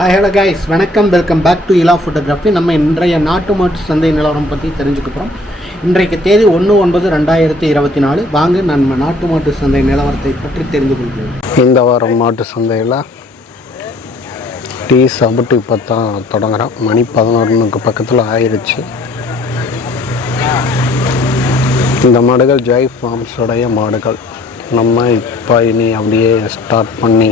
Hello guys, வணக்கம். Welcome back to Ila photography. நம்ம இன்றைய நாட்டு மாட்டு சந்தை நிலவரம் பற்றி தெரிஞ்சுக்க போகிறோம். இன்றைக்கு தேதி 1/9/2024. வாங்க நம்ம நாட்டு மாட்டு சந்தை நிலவரத்தை பற்றி தெரிந்து கொள்வோம். இந்த வாரம் மாட்டு சந்தையில் டீ சாப்பிட்டு இப்போ தான் தொடங்குறோம். மணி 11 பக்கத்தில் ஆயிடுச்சு. இந்த மாடுகள் ஜெய் ஃபார்ம்ஸுடைய மாடுகள். நம்ம இப்போ இனி அப்படியே ஸ்டார்ட் பண்ணி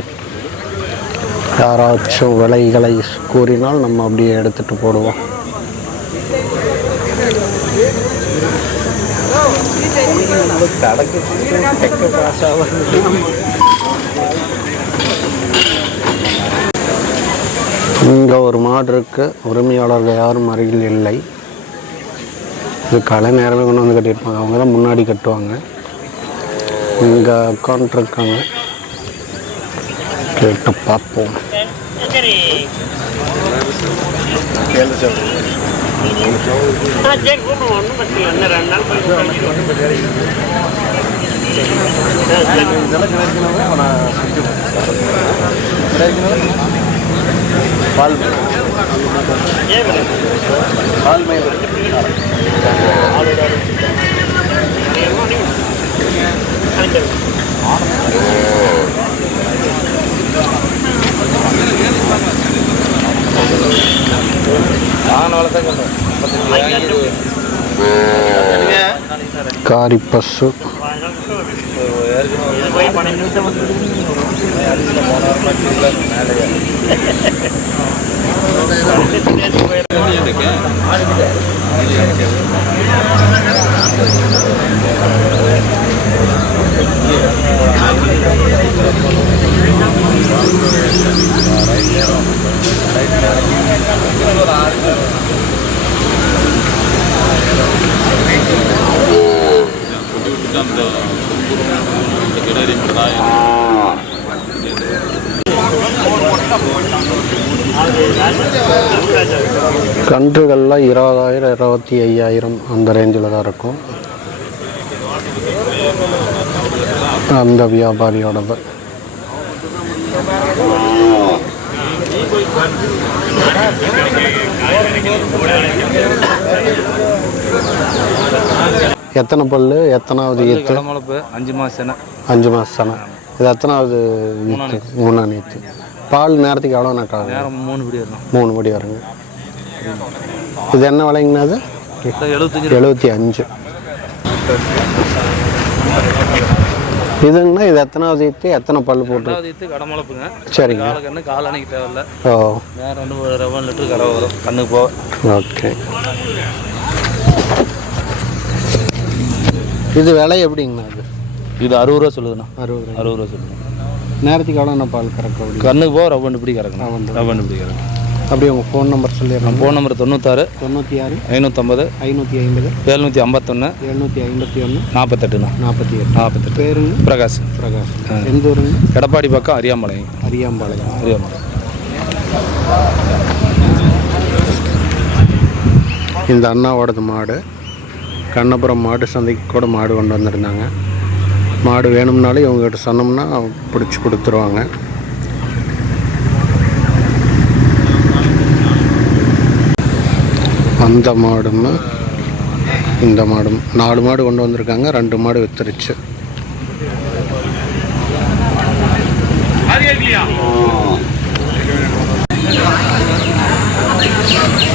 யாராச்சும் விலைகளை கூறினால் நம்ம அப்படியே எடுத்துகிட்டு போடுவோம். இங்கே ஒரு மாடு இருக்குது. உரிமையாளர்கள் யாரும் அருகில் இல்லை. இது காலை நேரமே கொண்டு வந்து கட்டியிருப்பாங்க. அவங்க தான் முன்னாடி கட்டுவாங்க. இங்கே உட்காந்துருக்காங்க. கேட்டு பார்ப்போம். காரி பசு கன்றுகள்லாம் 20,000 25,000 அந்த ரேஞ்சில் தான் இருக்கும். அந்த வியாபாரியோடது. எத்தனை பல்லு, எத்தனாவது ஈத்து? 5 மாதம் 5 மாதம். இது எத்தனாவது ஈத்து? 3ஆம் ஈத்து. பால் நேரத்துக்கு எவ்வளோ நாக்கா? 3 படி வரும். 3 படி வருங்க. இது என்ன விலைங்கண்ணா? அது 75. இதுங்கண்ணா இது எத்தனாவது ஈத்து, எத்தனை பல் போட்டு? கடமளப்புங்க. சரிங்க. கால் அணைக்கு தேவையில்ல. ஓ, வேறு 2 லிட்டரு கடை வரும் கண்ணுக்கு போ. ஓகே. இது விலை எப்படிங்கண்ணா? இது 60 ரூபா சொல்லுதுண்ணா. 60 ரூபா சொல்லுங்க. நேரத்துக்கு எவ்வளோ பால் கறக்க? கண்ணுக்கு போக ரவ்வண்டு பிடி கறக்கணும். ரவ்வண்டு பிடி கறக்கணும். அப்படியே உங்கள் ஃபோன் நம்பர் சொல்லிடுறேன். Phone number 96 96 550 550 751 751 48ண்ணா. 48 பேருங்க? பிரகாஷ். எந்த ஊருங்க? எடப்பாடி பக்கம் அரியாம்பாளையம். இந்த அண்ணாவோடது மாடு. கண்ணபுரம் மாடு சந்தைக்கு கூட மாடு கொண்டு வந்திருந்தாங்க. மாடு வேணும்னாலும் இவங்ககிட்ட சொன்னோம்னா பிடிச்சி கொடுத்துருவாங்க. அந்த மாடும் இந்த மாடும் 4 மாடு கொண்டு வந்திருக்காங்க. 2 மாடு வித்துருச்சு.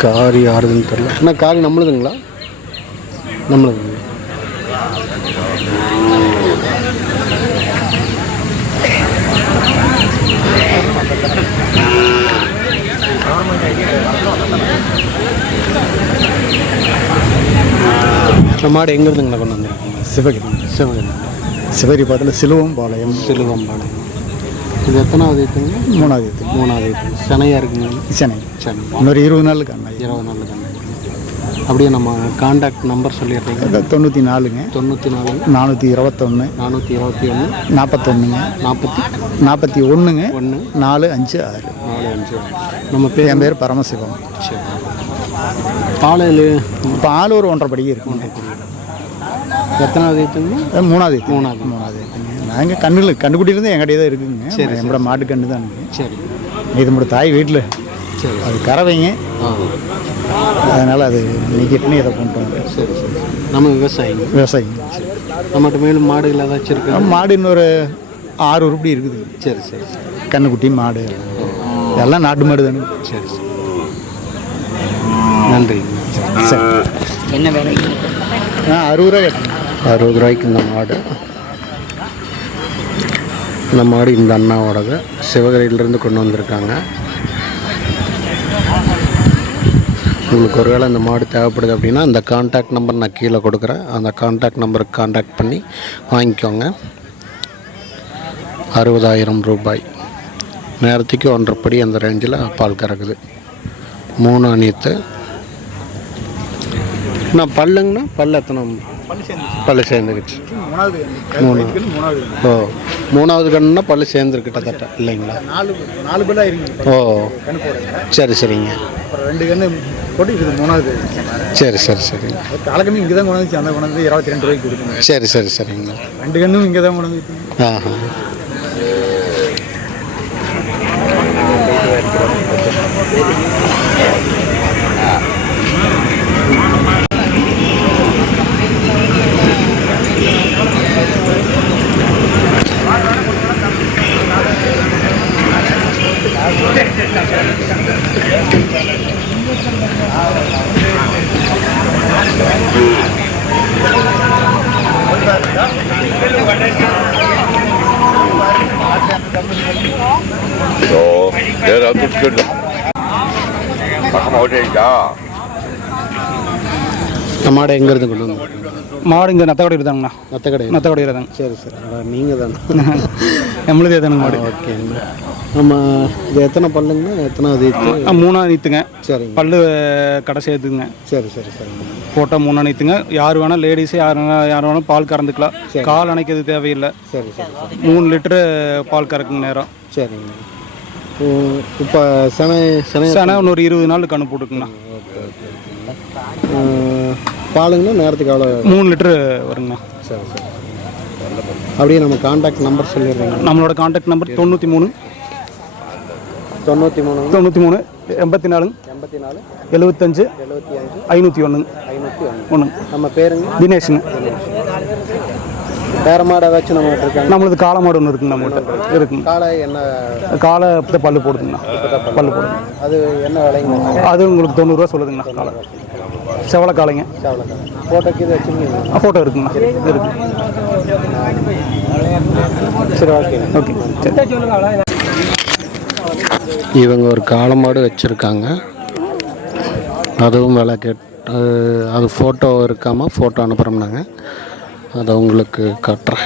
காரி யாருதுன்னு தெரியல. என்ன காரி நம்மளுதுங்களா? நம்மளுதுங்களா? மாடு எங்கே இருந்துங்களா கொண்டு வந்துருக்கீங்க? சிவகிரி பக்கத்தில் சிலுவம்பாளையம். இது எத்தனாவது ஈத்துங்க? 3ஆவது ஈத்து. செனையாக இருக்குங்க. சென்னை இன்னொரு 20 நாளுக்கு அண்ணா. 20 நாளுக்கு அண்ணா. அப்படியே நம்ம கான்டாக்ட் நம்பர் சொல்லிடுறீங்க. 94 421 41 456 நம்ம பேர். என் பேர் பரமசிவம். சரி. பால் ஒரு 1.5 படி இருக்கும். எத்தனாவது ஈத்துங்க? 3ஆவது ஈத்துங்க. நாங்கள் கண்ணுக்குட்டியிலேருந்து என்கிட்டயே தான் இருக்குங்க. சரி, நம்மளோட மாட்டு கன்று தான். சரி. இது நம்மளோட தாய் வீட்டில் சரி. அது கறவைங்க, ஆ அதனால் அது நீக்கிட்டுன்னு இதை கொண்டு வந்தோம். சரி சரி. நம்ம விவசாயிங்க. விவசாயிங்க. நம்மகிட்ட மேலும் மாடுகள் ஏதாச்சும் இருக்கு? மாடு இன்னொரு 6 உருப்படி இருக்குது. சரி சரி சரி. கன்றுக்குட்டி மாடு எல்லாம் நாட்டு மாடு தானே. சரி சரி. நன்றி. சரி. என்ன வேலை? 60 ரூபா கேட்டேன். 60 ரூபாய்க்கு இந்த மாடு. இந்த மாடு இந்த அண்ணாவோடது, சிவகரையிலேருந்து கொண்டு வந்திருக்காங்க. உங்களுக்கு ஒருவேளை இந்த மாடு தேவைப்படுது அப்படின்னா அந்த கான்டாக்ட் நம்பர் நான் கீழே கொடுக்குறேன். அந்த கான்டாக்ட் நம்பருக்கு கான்டாக்ட் பண்ணி வாங்கிக்கோங்க. 60,000 ரூபாய். நேரத்துக்கு 1.5 படி அந்த ரேஞ்சில் பால் கறக்குது. 3 அணியத்து. நான் பல்லுங்கண்ணா பல்லு எத்தனை பல்லு சேர்ந்துக்கிச்சு? 3 ஓ 3வது கண்ணுன்னா பல்லு சேர்ந்துருக்கு கிட்டத்தட்ட இல்லைங்களா? 4 பல்லா இருக்கு. ஓ கண்ணு போடுங்க. சரி சரிங்க. அப்புறம் 2 கண்ணு போட்டு இது 3வது. சரி சரி சரிங்க. காலக்கண்ணு இங்கே தான் கொண்டு வந்து அந்த கொண்டு வந்து 22 ரூபாய்க்கு கொடுக்குங்க. சரி சரி சரிங்க. 2 கண்ணும் இங்கே தான் கொண்டு வந்து. ஆஹா. 내가 또 끌려. 잠깐만 어디에 있냐? இந்த மாடை எங்கேருந்து கொண்டு வந்து? மாடு இங்கே நத்தக்கடையில் தாங்கண்ணா. நத்தக்கடையில் தாங்க. சரி சரி. நீங்கள் தானே? நம்மளுதே தானுங்க மாடு. ஓகேங்க. நம்ம இது எத்தனை பல்லுங்கண்ணா? எத்தனாவது ஈத்து? 3 நீத்துங்க. சரிங்க. பல்லு கடை சேர்த்துங்க. சரி சரி சரிங்க. போட்டால் 3 நீத்துங்க. யார் வேணால் லேடிஸு யார் வேணாலும் பால் கறந்துக்கலாம். கால் அணைக்கிறது தேவையில்லை. சரி சரி சரி. 3 லிட்டரு பால் கறக்குங்க நேரம். சரிங்க. இப்போ சனை இன்னொரு 20 நாள் கண்ணு போட்டுக்குங்கண்ணா. Okay okay. பாலுங்கண்ணா நேரத்துக்கு எவ்வளோ? 3 லிட்டரு வருங்கண்ணா. சரி சரி. அப்படியே நம்ம கான்டாக்ட் நம்பர் சொல்லிடுறீங்க. நம்மளோட கான்டாக்ட் நம்பர் 93 93 94 75 75 501 1. நம்ம பேருங்க தினேஷுங்க. வேறு மாடு ஏதாச்சும் நம்ம இருக்காங்க? நம்மளது காளை மாடு ஒன்று இருக்குங்க. நம்மகிட்ட இருக்குங்க. காலை என்ன காளை இப்போ பல்லு போடுதுங்கண்ணா. பல்லு போடுங்க. அது என்ன விலைங்க? அது உங்களுக்கு 90 ரூபா சொல்லுதுங்கண்ணா. காளை செவலை காளைங்க. ஃபோட்டோக்கு இது வச்சுருக்கீங்க? ஃபோட்டோ இருக்குங்கண்ணா. இருக்கு. சரி ஓகே ஓகே சரி. இவங்க ஒரு காளை மாடு வச்சுருக்காங்க. அதுவும் விலை அது ஃபோட்டோ இருக்காமல் ஃபோட்டோ அனுப்புகிறோம்னாங்க. அதை உங்களுக்கு காட்டுறேன்.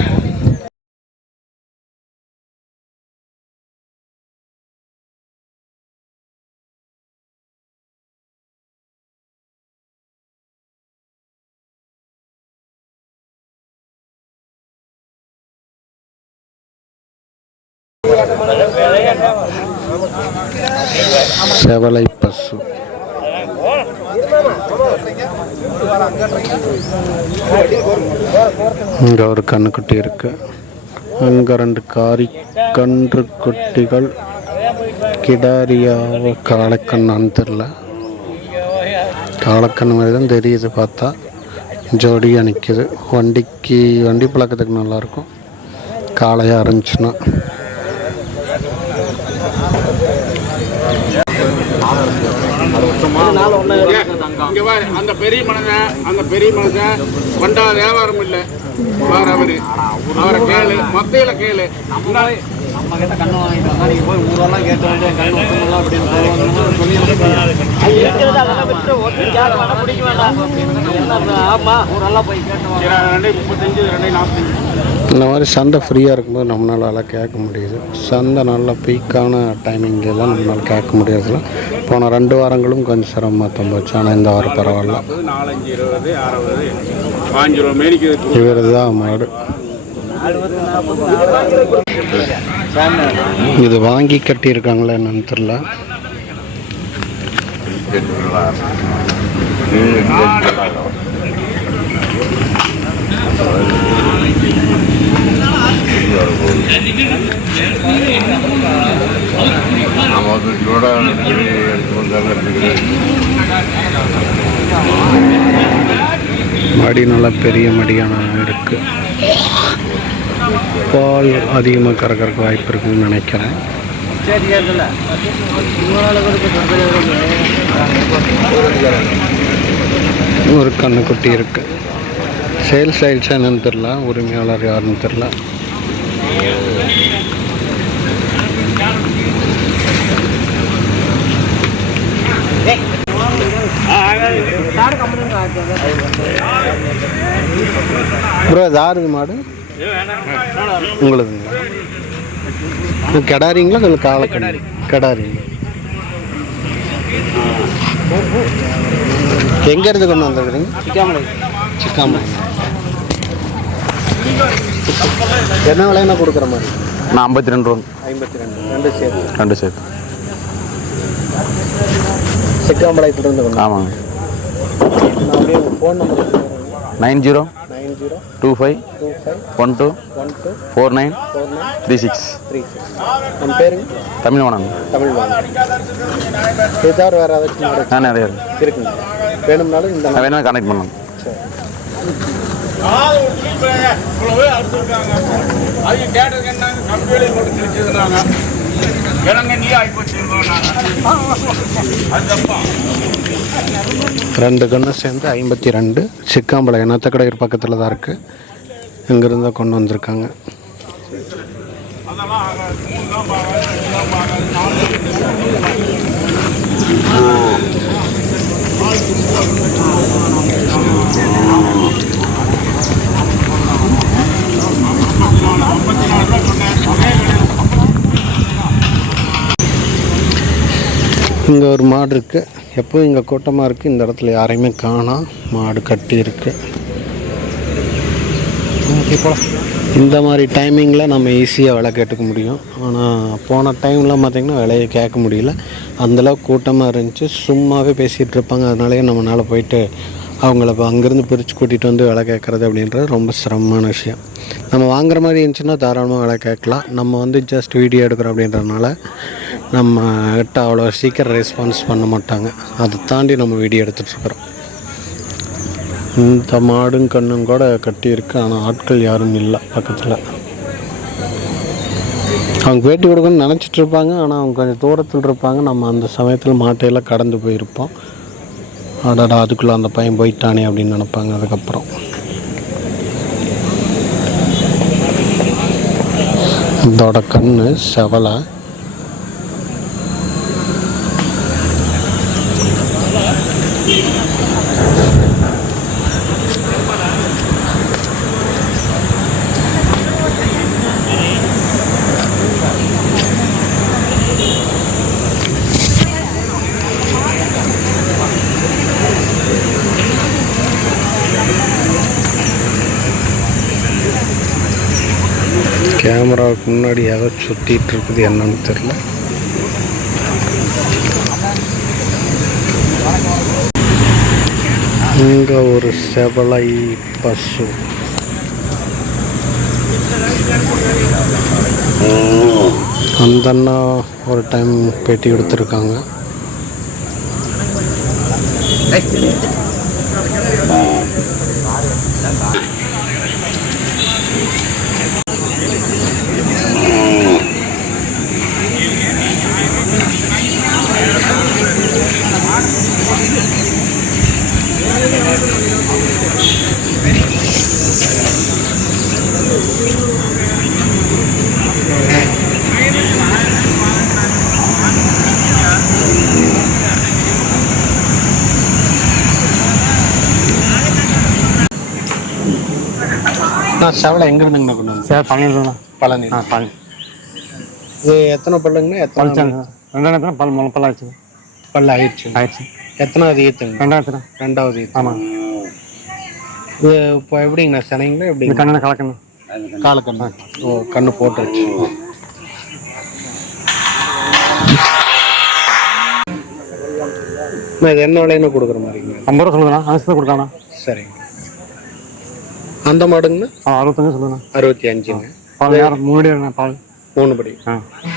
செவலை பசு. இங்கே ஒரு கண்ணுக்குட்டி இருக்கு. அங்கே 2 கன்று குட்டிகள். கிடாரியாவோ காளைக்கண்ணான்னு தெரில. காளைக்கண்ணு மாதிரி தான் தெரியுது பார்த்தா. ஜோடியாக நிற்கிது. வண்டி பழக்கத்துக்கு நல்லாயிருக்கும் காளையாக இருந்துச்சுன்னா. அந்த பெரிய மனுஷன் கொண்டா வியாபாரம் இல்லை. அவரை கேளு, மத்தியில கேளு. நம்ம கிட்ட கண்ணு வாங்கிட்டு வந்தா நீங்க போய் ஊரெல்லாம் கேட்டு வந்து கண்ணு ஒத்துக்கலாம் அப்படின்னு இந்த மாதிரி சந்தை ஃப்ரீயாக இருக்கும்போது நம்மளால் அதெல்லாம் கேட்க முடியுது. சந்தை நல்லா பீக்கான டைமிங்லாம் நம்மளால் கேட்க முடியாதுல. போன 2 வாரங்களும் கொஞ்சம் சிரமமாக தான் போச்சு. ஆனால் இந்த வாரம் பரவாயில்ல. 4, 5, 20, 60, 5 ரூபா மேடிக்கு இவர் தான் மாடு. இது வாங்கி கட்டியிருக்காங்களா என்னன்னு தெரியல. நமக்கு ஜோடா எடுத்து வந்தாங்க. மடி நல்லா பெரிய மடியான இருக்குது. பால் அதிகமாக கறக்கறக்கு வாய்ப்பு இருக்குதுன்னு நினைக்கிறேன். ஒரு கண்ணுக்குட்டி இருக்கு. சேல்ஸ் ஆயிடுச்சா என்னன்னு தெரில, உரிமையாளர் யாருன்னு தெரில. ப்ரோ அது யாருது மாடு? உங்களுதுங்களா? கிடாரிங்களா இல்லை காலக்கடாரி? கிடாரிங்க. எங்கேருந்து கொண்டு வந்துருக்குறீங்க? சிக்காமலை. என்ன விலைன்னா கொடுக்குற மாதிரி? நான் 52 ரூபா. 52. ரெண்டு சேர்த்து. சிக்காமலையிலிருந்து கொண்டு. ஆமாங்க. நான் அப்படியே உங்கள் ஃபோன் நம்பர் 90 90 25 12 49 36. நம்ம பேருங்க? தமிழ்வாணன். தமிழ் வாங்க. ஏதாவது வேறு ஏதாச்சும் நான் நிறைய இருக்குங்க. வேணும்னாலும் இந்த நான் வேணாலும் கனெக்ட் பண்ணலாம். ரெண்டு கன்று சேர்ந்து 52. சிக்காம்பலம் நத்தக்கடையூர் பக்கத்தில் தான் இருக்குது. இங்கேருந்து கொண்டு வந்திருக்காங்க. இங்கே ஒரு மாடு இருக்குது. எப்போவும் இங்கே கூட்டமாக இருக்குது. இந்த இடத்துல யாரையுமே காணோம். மாடு கட்டி இருக்கு. இந்த மாதிரி டைமிங்கில் நம்ம ஈஸியாக விலை கேட்டுக்க முடியும். ஆனால் போன டைமில் பார்த்திங்கன்னா விலையை கேட்க முடியல. அந்தளவுக்கு கூட்டமாக இருந்துச்சு. சும்மாவே பேசிகிட்டு இருப்பாங்க. அதனாலேயே நம்மளால் போயிட்டு அவங்கள அங்கேருந்து பிரித்து கூட்டிகிட்டு வந்து விலை கேட்குறது அப்படின்றது ரொம்ப சிரமமான விஷயம். நம்ம வாங்குற மாதிரி இருந்துச்சுன்னா தாராளமாக விலை கேட்கலாம். நம்ம வந்து ஜஸ்ட் வீடியோ எடுக்கிறோம் அப்படின்றதுனால நம்ம கிட்ட அவ்வளோ சீக்கிரம் ரெஸ்பான்ஸ் பண்ண மாட்டாங்க. அதை தாண்டி நம்ம வீடியோ எடுத்துகிட்ருக்குறோம். இந்த மாடும் கண்ணும் கூட கட்டியிருக்கு. ஆனால் ஆட்கள் யாரும் இல்லை பக்கத்தில். அவங்க பேட்டி கொடுக்கணும்னு நினச்சிட்ருப்பாங்க. ஆனால் அவங்க கொஞ்சம் தூரத்தில் இருப்பாங்க. நம்ம அந்த சமயத்தில் மாட்டையெல்லாம் கடந்து போயிருப்போம். அடடா அதுக்குள்ளே அந்த பையன் போயிட்டானே அப்படின்னு நினைப்பாங்க. அதுக்கப்புறம் இதோட கண்ணு செவலை. கேமராவுக்கு முன்னாடி ஏதோ சுற்றிட்டு இருக்குது. என்னன்னு தெரியல. இங்கே ஒரு செவலை பசு. அந்த அண்ணா ஒரு டைம் பேட்டி கொடுத்துருக்காங்க. செவலை எங்க இருந்துங்கண்ணா கொண்டு வந்து? சார் பழனி. பழனி. பழனி. இது எத்தனை பல்லுங்கண்ணா? எத்தனை? 2 பல் முளைப்பல் ஆயிடுச்சு. பல்லு ஆயிடுச்சு. எத்தனாவது ஈத்துங்க? 2வது ஈத்து. ஆமாம். இது இப்போ எப்படிங்கண்ணா சினைங்களா எப்படி? கண்ணு கலக்கணும். காலக்கண்ணு. ஓ கண்ணு போட்டுருச்சு. இது என்ன விலைன்னு கொடுக்குற மாதிரிங்க? 50 ரூபா சொல்லுங்கண்ணா. அரிசி தான் கொடுக்காண்ணா. சரிங்க. அந்த மாடுங்கண்ணா 65 சொல்லுங்கண்ணா. 65ங்க. பால் நேரம் 3 படி பால் 3 படி.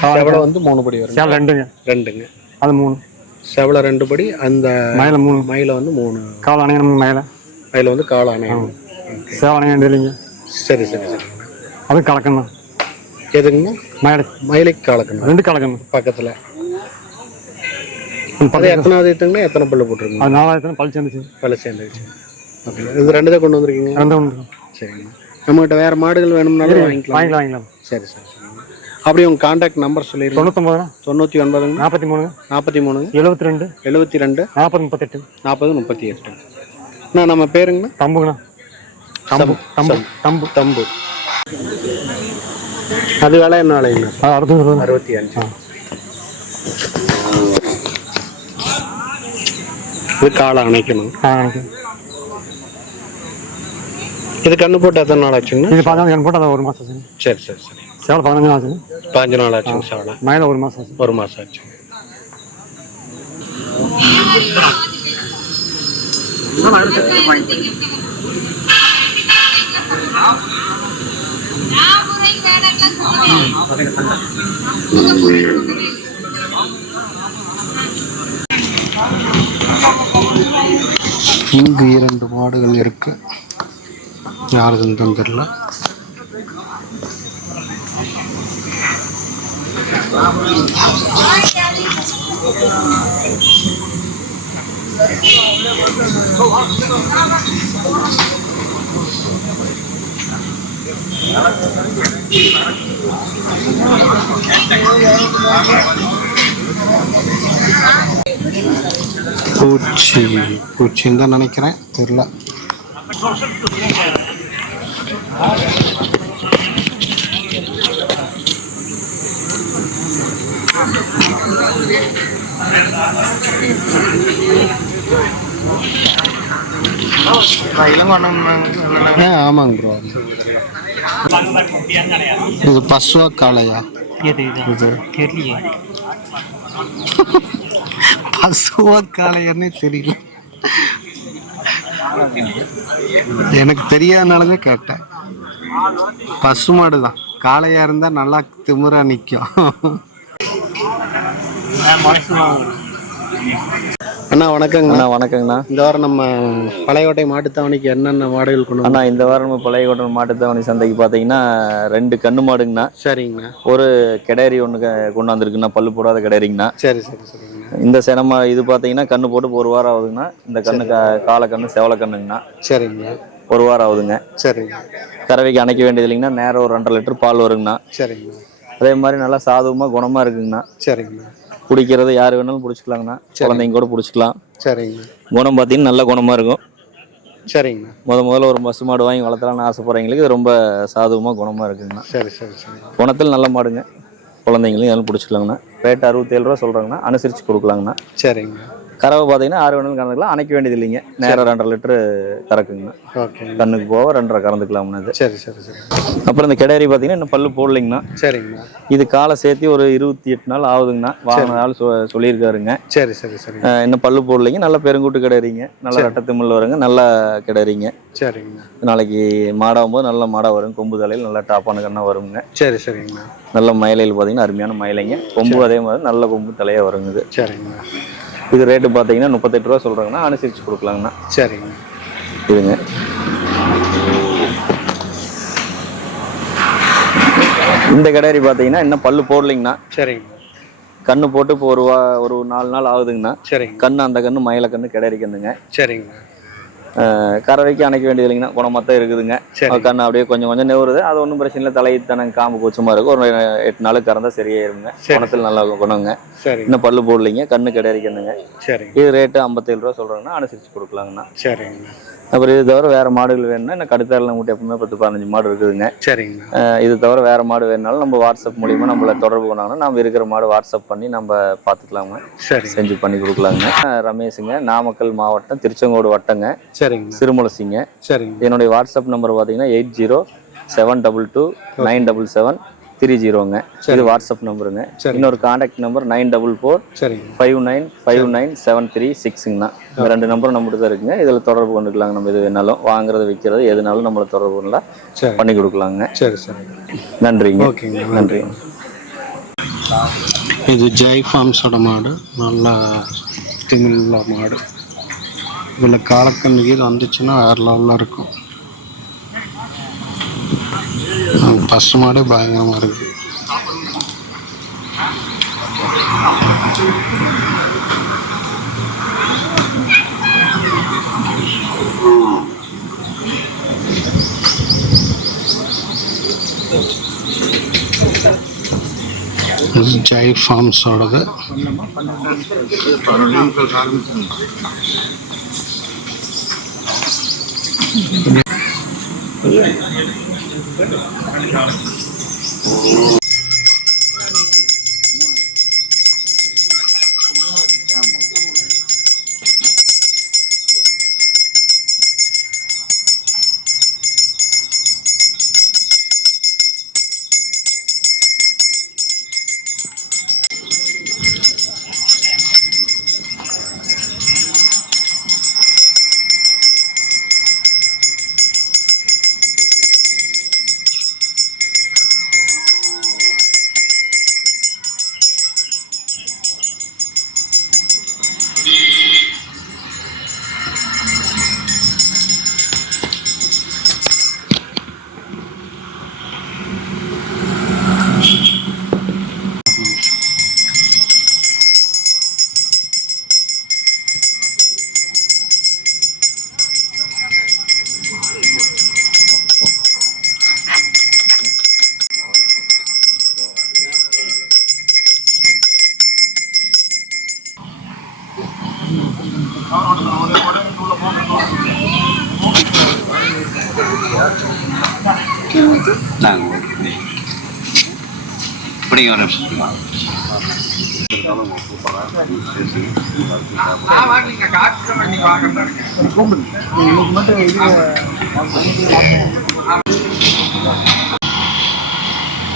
செவலை வந்து 3 படி வரும். சேவல் 2ங்க. 2ங்க. அது 3. செவலை 2 படி. அந்த மயில 3. மயில வந்து 3. கால் அணையணும் மயில. மயில வந்து கால் அணையணும். சேவல் அணைய இல்லைங்க. சரி சரி சரி. அது கலக்கணும். எதுங்கண்ணா? மயிலைக்கு கலக்கணும். 2 கலக்கணும் பக்கத்தில். அது எத்தனாவது ஈத்துங்கண்ணா? எத்தனை பல்லு போட்டிருக்கீங்க? அது 4ஆயிரத்துல பல் சேர்ந்துச்சு. பல்லு சேர்ந்துச்சு. ஓகே. இது 2 தான் கொண்டு வந்திருக்கீங்க? 2 ஒன்று. சரிங்கண்ணா. நம்மகிட்ட வேறு மாடுகள் வேணும்னாலும் வாங்கிக்கலாம். சரி சரி சரிங்க. அப்படியே உங்கள் கான்டாக்ட் நம்பர் சொல்லிடுங்க. 99 99 43 43 72 72 40 38 40 38. அண்ணா நம்ம பேருங்கண்ணா? தம்புங்கண்ணா. தம்பு. தம்பு. அது விலை என்ன விலைங்கண்ணா? 65. இது காலை அணைக்கணும். இது கண்ணு போட்டு எத்தனை நாள் ஆச்சுங்கண்ணா? இது 15 கண்ணு போட்டு 1 மாதம் ஆச்சு. சரி சரி சரி. சேவல் 15 ஆச்சு. 15 நாள் ஆச்சுங்க சேவலை. மயில 1 மாதம் ஆச்சு. 1 மாதம் ஆச்சு. இங்கு 2 மாடுகள் இருக்கு. யாருதுன்னு தெரியல. பூச்சின்னு தான் நினைக்கிறேன், தெரியல. ஆமாங்க ப்ரோ. இது பசுவா காளையா? இது பசுவா காளையான்னு தெரியல, எனக்கு தெரியாதனாலதான் கேட்டேன். பசுமாடு தான். காளையா இருந்தா நல்லா திமிரா நிற்கும். அண்ணா வணக்கங்கண்ணா. அண்ணா வணக்கங்கண்ணா. இந்த வாரம் நம்ம பழையகோட்டை மாட்டுத்தாவணிக்கு என்னென்ன மாடுகள் கொண்டு அண்ணா இந்த வாரம் நம்ம பழையகோட்டை மாட்டுத்தாவணி சந்தைக்கு பார்த்தீங்கன்னா 2 கண்ணு மாடுங்கண்ணா. சரிங்கண்ணா. ஒரு கிடேரி ஒன்று கொண்டு வந்திருக்குண்ணா, பல்லு போடாத கிடேரிங்கண்ணா. சரி சரி சரிங்கண்ணா. இந்த செனமா இது பார்த்தீங்கன்னா கண்ணு போட்டு 1 வாரம் ஆகுதுங்கண்ணா. இந்த கண்ணு காலை கண்ணு செவலை கண்ணுங்கண்ணா. சரிங்கண்ணா. 1 வாரம் ஆகுதுங்க. சரிங்க. கறவைக்கு அணைக்க வேண்டியது இல்லைங்கண்ணா. நேரம் ஒரு 2.5 லிட்டர் பால் வருங்கண்ணா. சரிங்கண்ணா. அதே மாதிரி நல்லா சாதுவமாக குணமாக இருக்குங்கண்ணா. சரிங்கண்ணா. பிடிக்கிறது யார் வேணாலும் பிடிச்சிக்கலாங்கண்ணா. குழந்தைங்க கூட பிடிச்சிக்கலாம். சரிங்க. குணம் பார்த்தீங்கன்னா நல்ல குணமாக இருக்கும். சரிங்கண்ணா. முதல்ல ஒரு பசு மாடு வாங்கி வளர்த்தலாம்னு ஆசைப்படுறவங்களுக்கு இது ரொம்ப சாதுவமாக குணமாக இருக்குங்கண்ணா. சரி சரி சரி. குணத்தில் நல்ல மாடுங்க. குழந்தைங்களும் எல்லாம் பிடிச்சிக்கலாங்கண்ணா. ரேட்டு 67 ரூபா சொல்கிறாங்கண்ணா. அனுசரித்து கொடுக்கலாங்கண்ணா. சரிங்க. கறவை பார்த்தீங்கன்னா 6 வேணாலும் கறந்துக்கலாம். அணைக்க வேண்டியது இல்லைங்க. நேரம் 2.5 லிட்டரு கறக்குங்கண்ணா. ஓகே. கண்ணுக்கு போக 2.5 கறந்துக்கலாம்ண்ணா. இது சரி சரி சரி. அப்புறம் இந்த கிடேரி பார்த்தீங்கன்னா இன்னும் பல்லு போடலைங்கண்ணா. சரிங்கண்ணா. இது காலை சேர்த்து ஒரு 28 நாள் ஆகுதுங்கண்ணா. வாங்கின நாள் சொல்லியிருக்காருங்க. சரி சரி சரி. இன்னும் பல்லு போடலைங்க. நல்ல பெருங்கூட்டு கிடேரிங்க. நல்ல ரெட்டத்திமிழ் வருங்க. நல்ல கிடேரிங்க. சரிங்கண்ணா. நாளைக்கு மாடாகும் போது நல்ல மாடாக வரும். கொம்பு தலையில் நல்ல டாப்பான கண்ணா வருங்க. சரி சரிங்கண்ணா. நல்ல மயிலையில் பார்த்தீங்கன்னா அருமையான மயிலைங்க. கொம்பு அதே மாதிரி நல்ல கொம்பு தலையாக வருங்க. இது சரிங்கண்ணா. இது ரேட்டு பார்த்தீங்கன்னா 38 ரூபா சொல்கிறாங்கண்ணா. அனுசரித்து கொடுக்கலாங்கண்ணா. சரிங்க. இதுங்க இந்த கிடேரி பார்த்தீங்கன்னா இன்னும் பல்லு போடலைங்கண்ணா. சரிங்க. கண்ணு போட்டு இப்போ ஒரு 4 நாள் ஆகுதுங்கண்ணா. சரிங்க. கண்ணு அந்த கண்ணு மயில கண்ணு கிடேரி கண்ணுங்க. சரிங்க. கறவைக்கு அணைக்க வேண்டியது இல்லைங்கண்ணா. குணமாக இருக்குதுங்க. கண்ணு அப்படியே கொஞ்சம் கொஞ்சம் நெவுறுது. அது ஒன்றும் பிரச்சனை இல்லை. தலைத்தான காம்பு கூச்சமாக இருக்கும். ஒரு 8 நாளுக்கு கறந்தா சரியாயிருங்க. குணத்தில் நல்லா குணங்க. சரி. இன்னும் பல்லு போடலைங்க. கண்ணு கிடேரி கண்ணுங்க. சரிங்க. இது ரேட்டு 57 ரூபா சொல்கிறாங்கண்ணா. அனுசரித்து கொடுக்கலாங்கண்ணா. சரிங்க. அப்புறம் இது தவிர வேறு மாடுகள் வேணும்னா எனக்கு கடுத்தாரில் நம்மகிட்ட எப்பவுமே 10-15 மாடு இருக்குதுங்க. சரிங்க. இது தவிர வேறு மாடு வேணுனாலும் நம்ம வாட்ஸ்அப் மூலிமா நம்மளை தொடர்பு பண்ணாங்கன்னா நம்ம இருக்கிற மாடு வாட்ஸ்அப் பண்ணி நம்ம பார்த்துக்கலாங்க. சரி. செஞ்சு பண்ணி கொடுக்கலாங்க. ரமேஷுங்க, நாமக்கல் மாவட்டம், திருச்செங்கோடு வட்டங்க. சரிங்க. சிறுமுலசிங்க. சரிங்க. என்னுடைய வாட்ஸ்அப் நம்பர் பார்த்தீங்கன்னா 80722977 30ங்க. இது வாட்ஸ்அப் நம்பருங்க. இன்னொரு கான்டாக்ட் நம்பர் 944 சரிங்க 59597366ங்கண்ணா. இந்த 2 நம்பரும் நம்மகிட்ட தான் இருக்குங்க. இதில் தொடர்பு கொண்டுக்கலாங்க. நம்ம இது வேணாலும் வாங்குறது விற்கிறது எதுனாலும் நம்மளை தொடர்பு பண்ணலாம், பண்ணி கொடுக்கலாங்க. சரி சரி நன்றிங்க. ஓகேங்க நன்றி. இது ஜெய் ஃபார்ம்ஸோட மாடு, நல்லா திமிழ்ல மாடு. இதில் காலக்கண்ணிகள் வந்துச்சுன்னா வேறு லெவலில் இருக்கும். பசு மாடு பயங்கரமாக இருக்குது. ஜெய் ஃபார்ம்ஸோடது.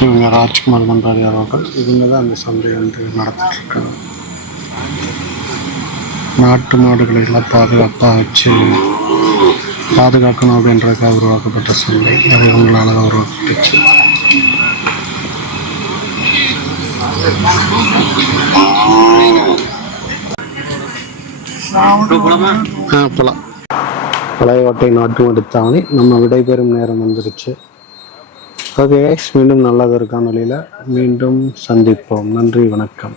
இவங்க ராஜ்குமார் மன்றாடி அவர்கள். இவங்க தான் அந்த சந்தை வந்து நடத்திட்டுருக்காங்க. நாட்டு மாடுகளை எல்லாம் பாதுகாப்பாக வச்சு பாதுகாக்கணும் அப்படின்றதுக்காக உருவாக்கப்பட்ட சந்தை. அது இவங்களால தான் உருவாக்கப்பட்டுச்சு. போலாம். பழையோட்டை நாட்டு எடுத்தாலே நம்ம விடைபெறும் நேரம் வந்துருச்சு. ஓகே, மீண்டும் நல்லதொரு காணொலியில் மீண்டும் சந்திப்போம். நன்றி, வணக்கம்.